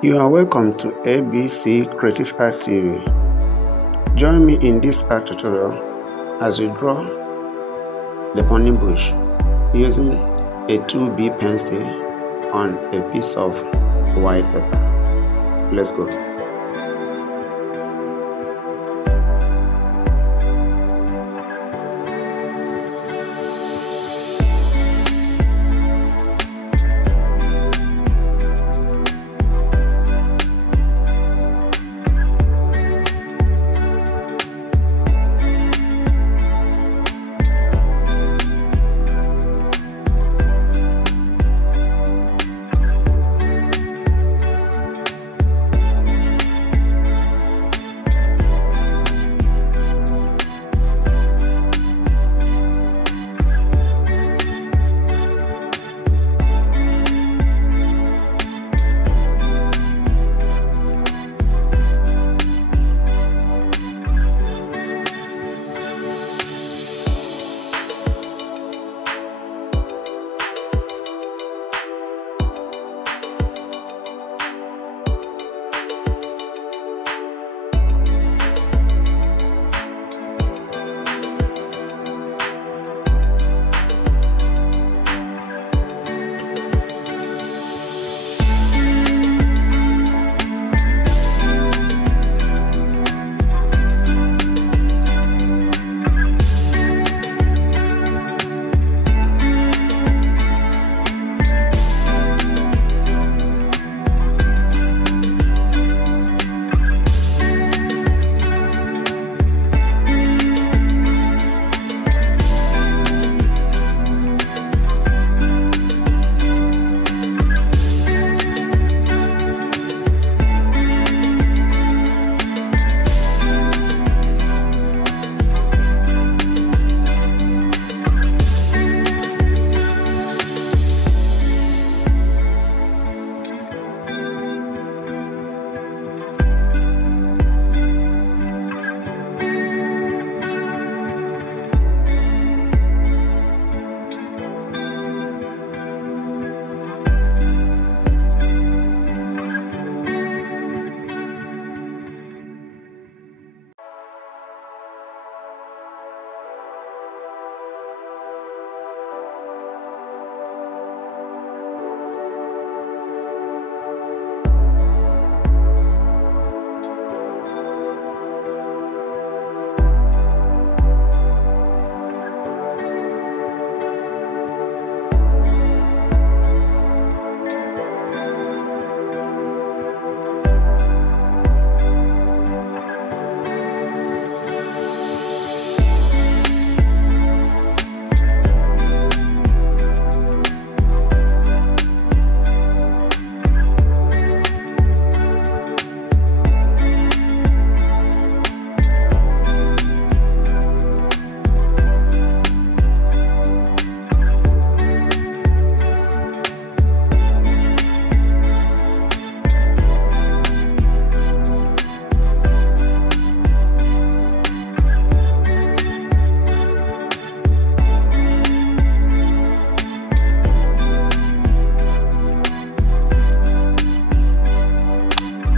You are welcome to ABC Creative Art TV. Join me in this art tutorial as we draw the burning bush using a 2B pencil on a piece of white paper. Let's go.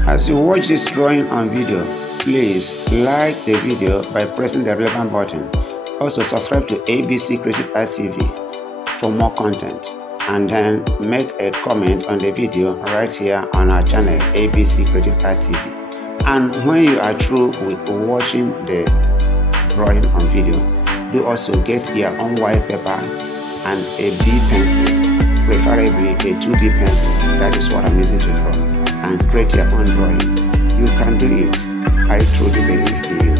As you watch this drawing on video, please like the video by pressing the relevant button. Also subscribe to ABC Creative Art TV for more content, and then make a comment on the video right here on our channel ABC Creative Art TV. And when you are through with watching the drawing on video, do also get your own white paper and a B pencil, preferably a 2B pencil. That is what I'm using to draw, and create your own drawing. You can do it. I truly believe in you.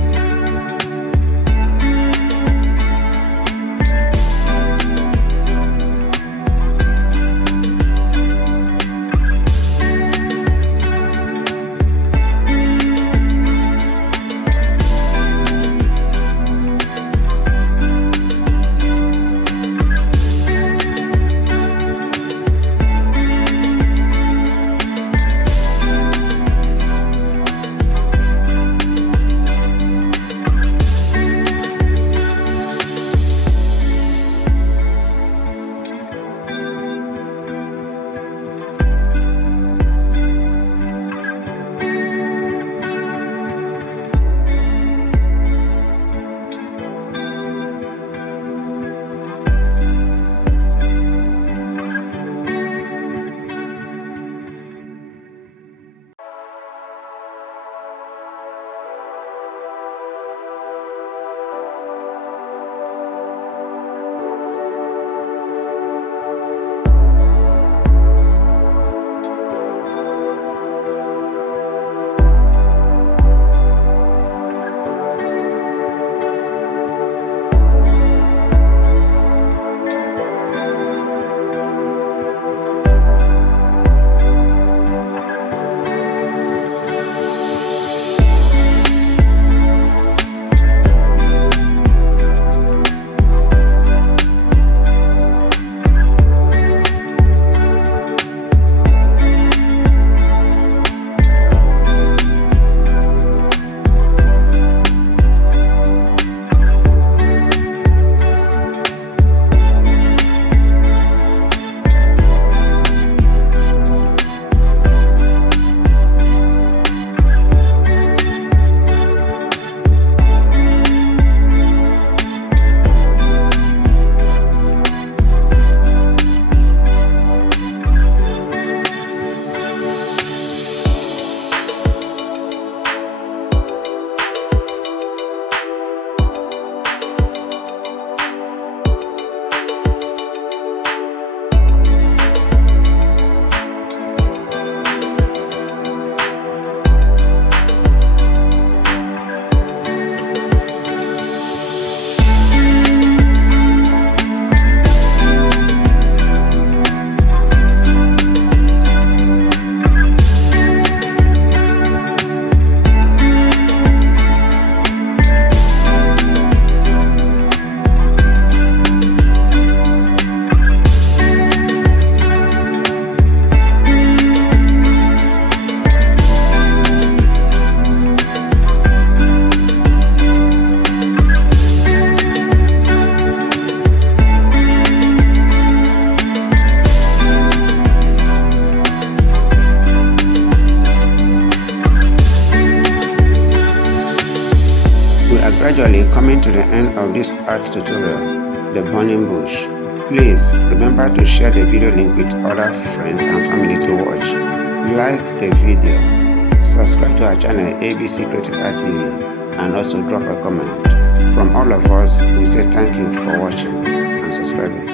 gradually coming to the end of this art tutorial, the burning bush. Please remember to share the video link with other friends and family to watch. Like the video, subscribe to our channel ABC Creative Art TV, and also drop a comment. From all of us, we say thank you for watching and subscribing.